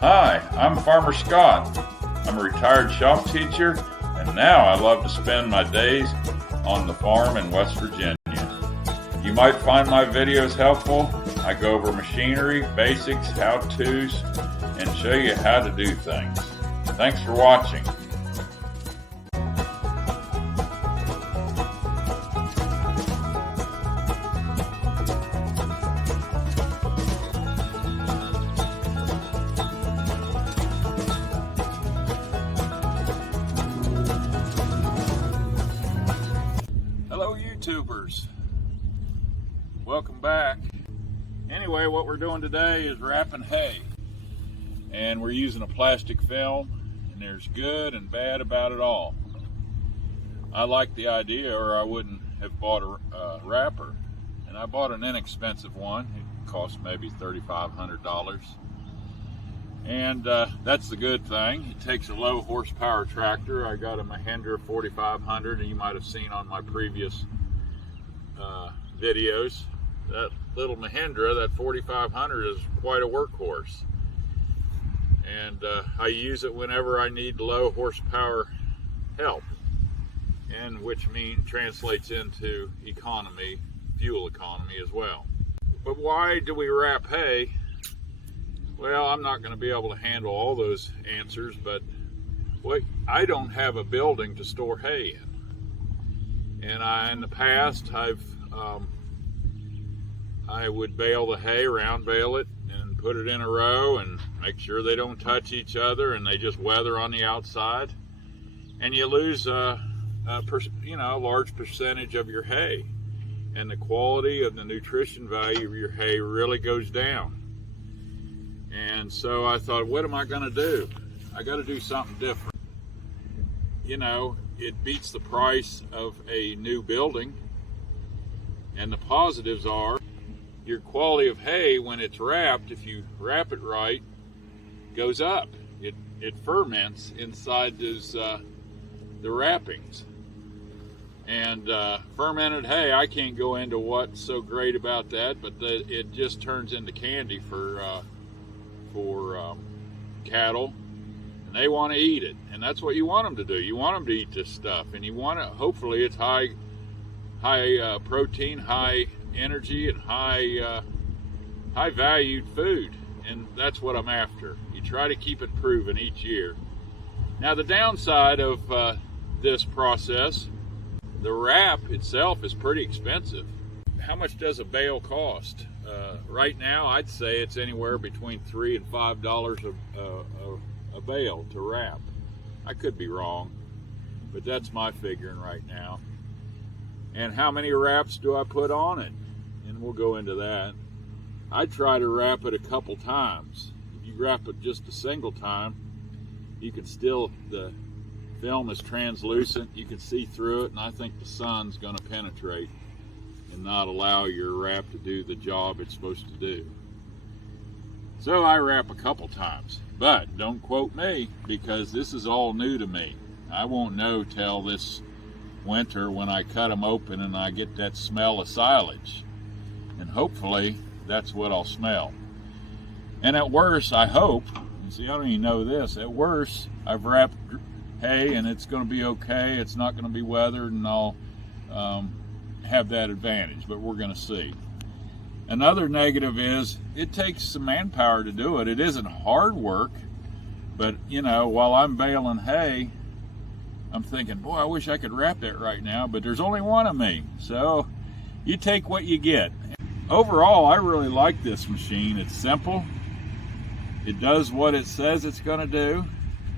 Hi, I'm Farmer Scott. I'm a retired shop teacher, and now I love to spend my days on the farm in West Virginia. You might find my videos helpful. I go over machinery, basics, how-tos, and show you how to do things. Thanks for watching. Hello YouTubers, welcome back. Anyway, what we're doing today is wrapping hay, and we're using a plastic film, and there's good and bad about it all. I like the idea, or I wouldn't have bought a wrapper, and I bought an inexpensive one. It cost maybe $3,500, and that's the good thing. It takes a low horsepower tractor. I got a Mahindra 4500, and you might have seen on my previous videos, that little Mahindra, that 4500, is quite a workhorse. And I use it whenever I need low horsepower help, and which translates into economy, fuel economy as well. But why do we wrap hay? Well, I'm not going to be able to handle all those answers, but I don't have a building to store hay in. And in the past, I would bale the hay, round bale it, and put it in a row and make sure they don't touch each other and they just weather on the outside. And you lose a large percentage of your hay, and the quality of the nutrition value of your hay really goes down. And so I thought, what am I going to do? I got to do something different. You know, it beats the price of a new building, and the positives are your quality of hay when it's wrapped, if you wrap it right, goes up. It ferments inside the wrappings. And fermented hay, I can't go into what's so great about that, but it just turns into candy for cattle, and they want to eat it, and that's what you want them to do. You want them to eat this stuff, and you want it, hopefully it's high protein, high energy, and high valued food, and that's what I'm after. You try to keep it proven each year. Now the downside of this process, the wrap itself is pretty expensive. How much does a bale cost? Right now, I'd say it's anywhere between $3 and $5 a bale to wrap. I could be wrong, but that's my figuring right now. And how many wraps do I put on it? And we'll go into that. I try to wrap it a couple times. If you wrap it just a single time, you can still, the film is translucent, you can see through it, and I think the sun's going to penetrate and not allow your wrap to do the job it's supposed to do. So I wrap a couple times, but don't quote me, because this is all new to me. I won't know till this winter when I cut them open and I get that smell of silage, and hopefully that's what I'll smell. And at worst, I hope, you see, I don't even know this, at worst I've wrapped hay and it's going to be okay, it's not going to be weathered, and I'll have that advantage, but we're going to see. Another negative is it takes some manpower to do it. It isn't hard work, but you know, while I'm baling hay, I'm thinking, boy, I wish I could wrap that right now, but there's only one of me, so you take what you get. Overall, I really like this machine. It's simple, it does what it says it's going to do,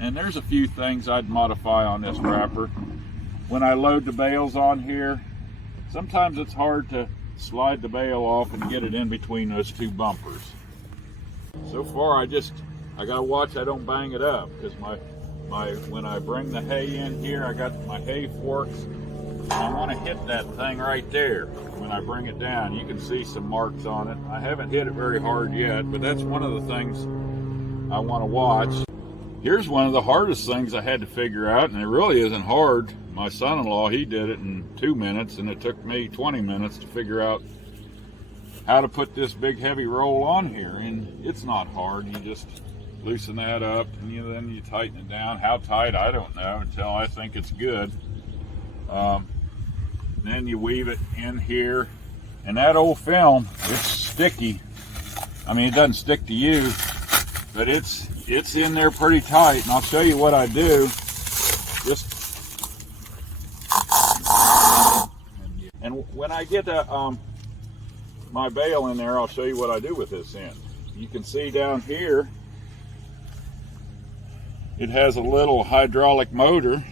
and there's a few things I'd modify on this wrapper. When I load the bales on here, sometimes it's hard to slide the bale off and get it in between those two bumpers. So far, I gotta watch I don't bang it up, because when I bring the hay in here, I got my hay forks, and I want to hit that thing right there when I bring it down. You can see some marks on it. I haven't hit it very hard yet, but that's one of the things I want to watch. Here's one of the hardest things I had to figure out, and it really isn't hard. My son-in-law, he did it in 2 minutes, and it took me 20 minutes to figure out how to put this big heavy roll on here, and it's not hard. You just loosen that up, and then you tighten it down. How tight, I don't know, until I think it's good. Then you weave it in here, and that old film, it's sticky. I mean, it doesn't stick to you, but it's in there pretty tight. And I'll show you what I do. And when I get my bale in there, I'll show you what I do with this end. You can see down here, it has a little hydraulic motor,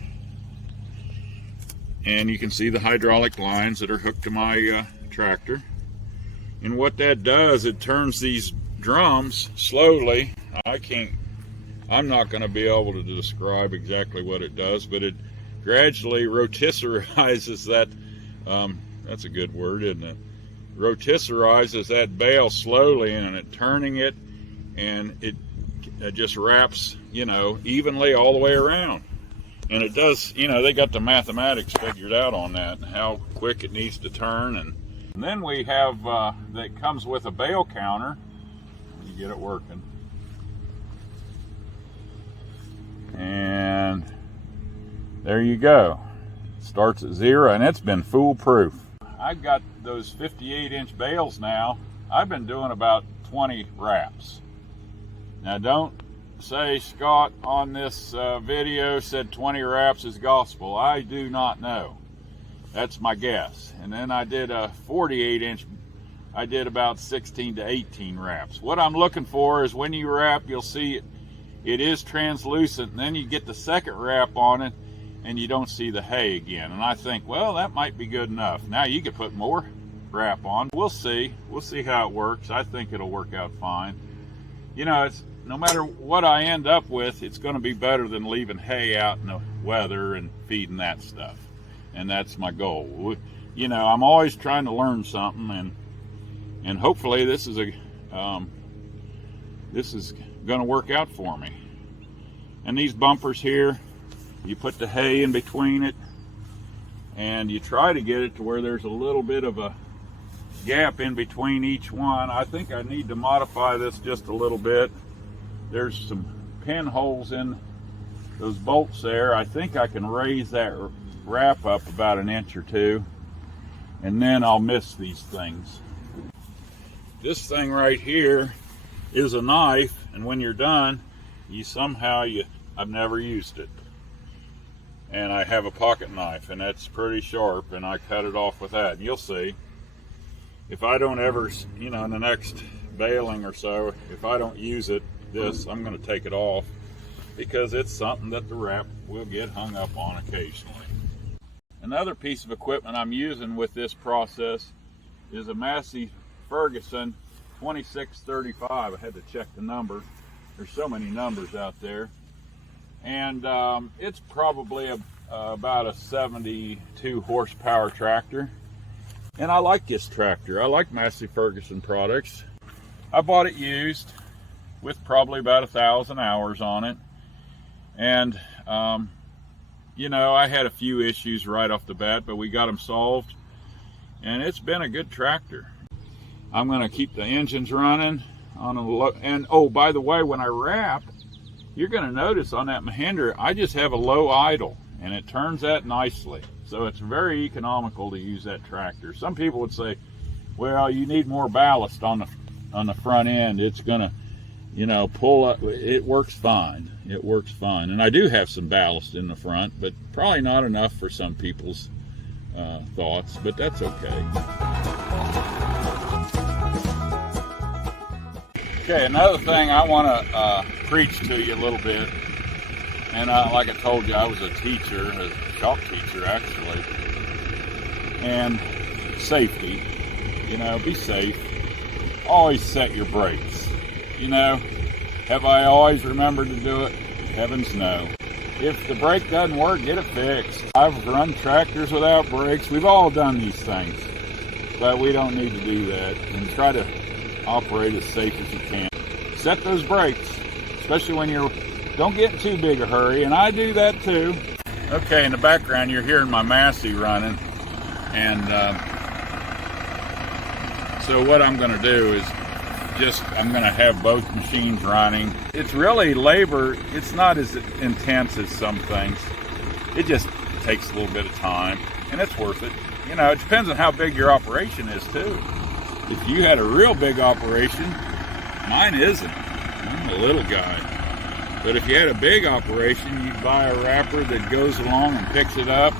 and you can see the hydraulic lines that are hooked to my tractor. And what that does, it turns these drums slowly. I'm not going to be able to describe exactly what it does, but it gradually rotisserizes that, that's a good word, isn't it? Rotisserizes that bale slowly, and it turning it, and it just wraps, evenly all the way around. And it does, they got the mathematics figured out on that, and how quick it needs to turn. And then we have, that comes with a bale counter. You get it working. And there you go. Starts at 0, and it's been foolproof. I've got those 58-inch bales now. I've been doing about 20 wraps. Now, don't say Scott on this video said 20 wraps is gospel. I do not know. That's my guess. And then I did a 48-inch. I did about 16 to 18 wraps. What I'm looking for is when you wrap, you'll see it is translucent, and then you get the second wrap on it, and you don't see the hay again. And I think, well, that might be good enough. Now you could put more wrap on. We'll see. We'll see how it works. I think it'll work out fine. It's no matter what I end up with, it's going to be better than leaving hay out in the weather and feeding that stuff. And that's my goal. I'm always trying to learn something, and hopefully this is going to work out for me. And these bumpers here, you put the hay in between it, and you try to get it to where there's a little bit of a gap in between each one. I think I need to modify this just a little bit. There's some pinholes in those bolts there. I think I can raise that wrap up about 1 inch or 2, and then I'll miss these things. This thing right here is a knife, and when you're done, I've never used it. And I have a pocket knife, and that's pretty sharp, and I cut it off with that. And you'll see, if I don't ever, in the next baling or so, if I don't use it, I'm going to take it off, because it's something that the wrap will get hung up on occasionally. Another piece of equipment I'm using with this process is a Massey Ferguson 2635. I had to check the number. There's so many numbers out there. And it's probably about a 72 horsepower tractor. And I like this tractor. I like Massey Ferguson products. I bought it used with probably about 1,000 hours on it. And, I had a few issues right off the bat, but we got them solved. And it's been a good tractor. I'm going to keep the engines running on a low. And, oh, by the way, when I wrap, you're going to notice on that Mahindra, I just have a low idle, and it turns that nicely. So it's very economical to use that tractor. Some people would say, well, you need more ballast on the front end. It's going to, pull up. It works fine. It works fine. And I do have some ballast in the front, but probably not enough for some people's thoughts, but that's okay. Okay, another thing I want to preach to you a little bit, and like I told you, I was a teacher, a shop teacher actually, and safety, be safe. Always set your brakes. Have I always remembered to do it? Heavens no. If the brake doesn't work, get it fixed. I've run tractors without brakes. We've all done these things, but we don't need to do that, and try to operate as safe as you can. Set those brakes, especially when don't get in too big a hurry, and I do that too. Okay, in the background you're hearing my Massey running, and so what I'm going to do is I'm gonna have both machines running. It's really labor, it's not as intense as some things. It just takes a little bit of time, and it's worth it. You know, it depends on how big your operation is too. If you had a real big operation, mine isn't. I'm a little guy. But if you had a big operation, you'd buy a wrapper that goes along and picks it up,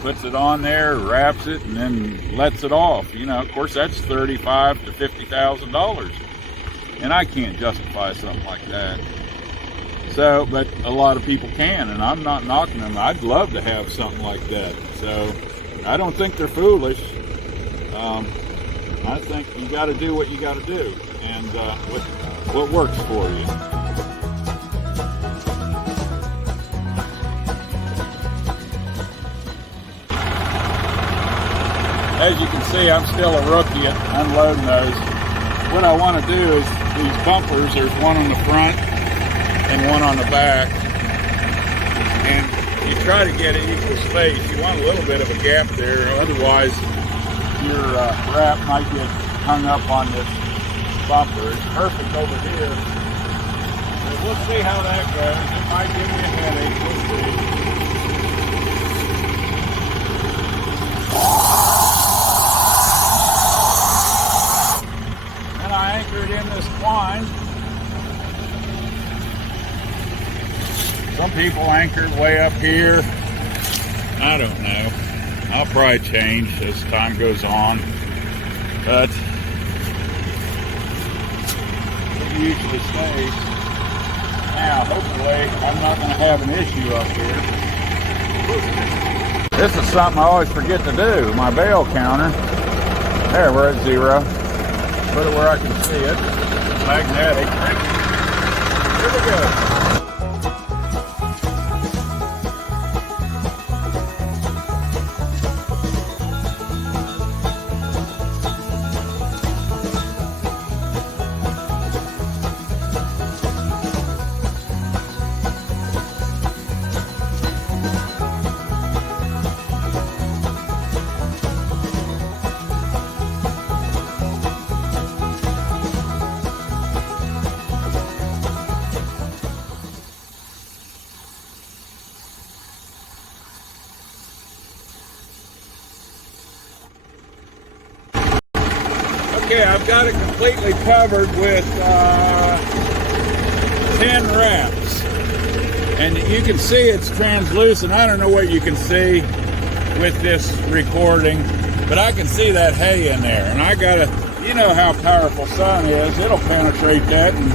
puts it on there, wraps it, and then lets it off. You know, of course, that's $35,000 to $50,000, and I can't justify something like that. So, but a lot of people can, and I'm not knocking them. I'd love to have something like that. So, I don't think they're foolish. I think you got to do what you got to do, and what works for you. As you can see, I'm still a rookie at unloading those. What I want to do is these bumpers, there's one on the front and one on the back. And you try to get an equal space. You want a little bit of a gap there, otherwise your wrap might get hung up on this bumper. It's perfect over here. So we'll see how that goes. It might give me a headache. We'll see. Anchored in this twine. Some people anchored way up here. I don't know. I'll probably change as time goes on, but it usually stays. Now, hopefully, I'm not going to have an issue up here. This is something I always forget to do. My bale counter. There, we're at 0. Put it where I can see it. Magnetic. Here we go. Okay, I've got it completely covered with 10 wraps. And you can see it's translucent. I don't know what you can see with this recording, but I can see that hay in there. And I gotta, you know how powerful sun is. It'll penetrate that and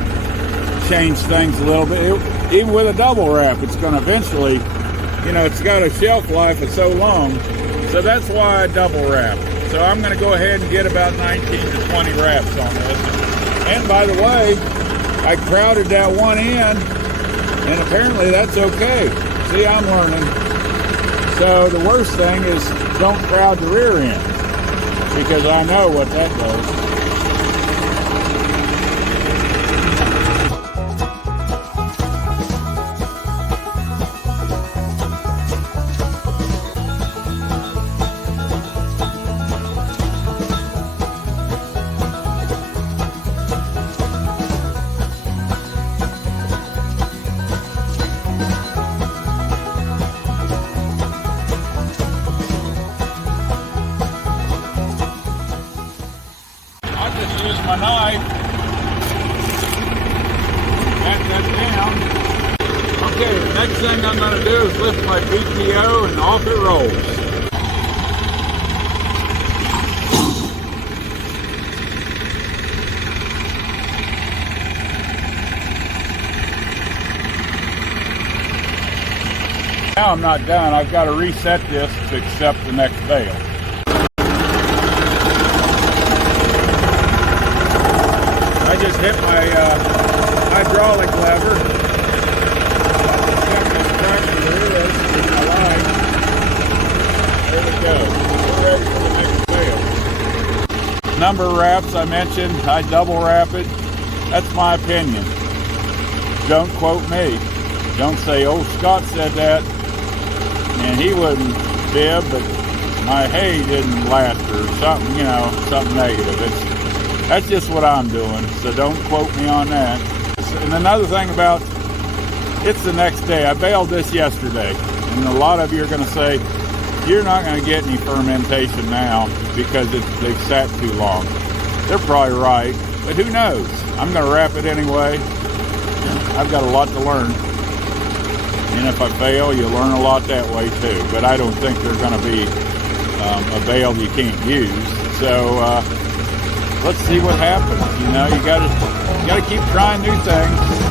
change things a little bit. Even with a double wrap, it's gonna eventually, you know, it's got a shelf life of so long. So that's why I double wrap. So I'm going to go ahead and get about 19 to 20 wraps on this. And by the way, I crowded that one in, and apparently that's okay. See, I'm learning. So the worst thing is don't crowd the rear end, because I know what that does. My knife, back that down. Okay, the next thing I'm going to do is lift my BTO and off it rolls. Now I'm not done. I've got to reset this to accept the next bale. I just hit my hydraulic lever. Check this tractor there is with my light. There we go. We're ready for the next bale. Number of wraps I mentioned, I double wrap it. That's my opinion. Don't quote me. Don't say, oh, Scott said that, and he wouldn't bib, but my hay didn't last or something, you know, something negative. That's just what I'm doing, so don't quote me on that. And another thing about, it's the next day. I baled this yesterday, and a lot of you are going to say, you're not going to get any fermentation now because they've sat too long. They're probably right, but who knows? I'm going to wrap it anyway. I've got a lot to learn. And if I fail, you learn a lot that way too. But I don't think they're going to be a bale you can't use. So let's see what happens. You know, you got to keep trying new things.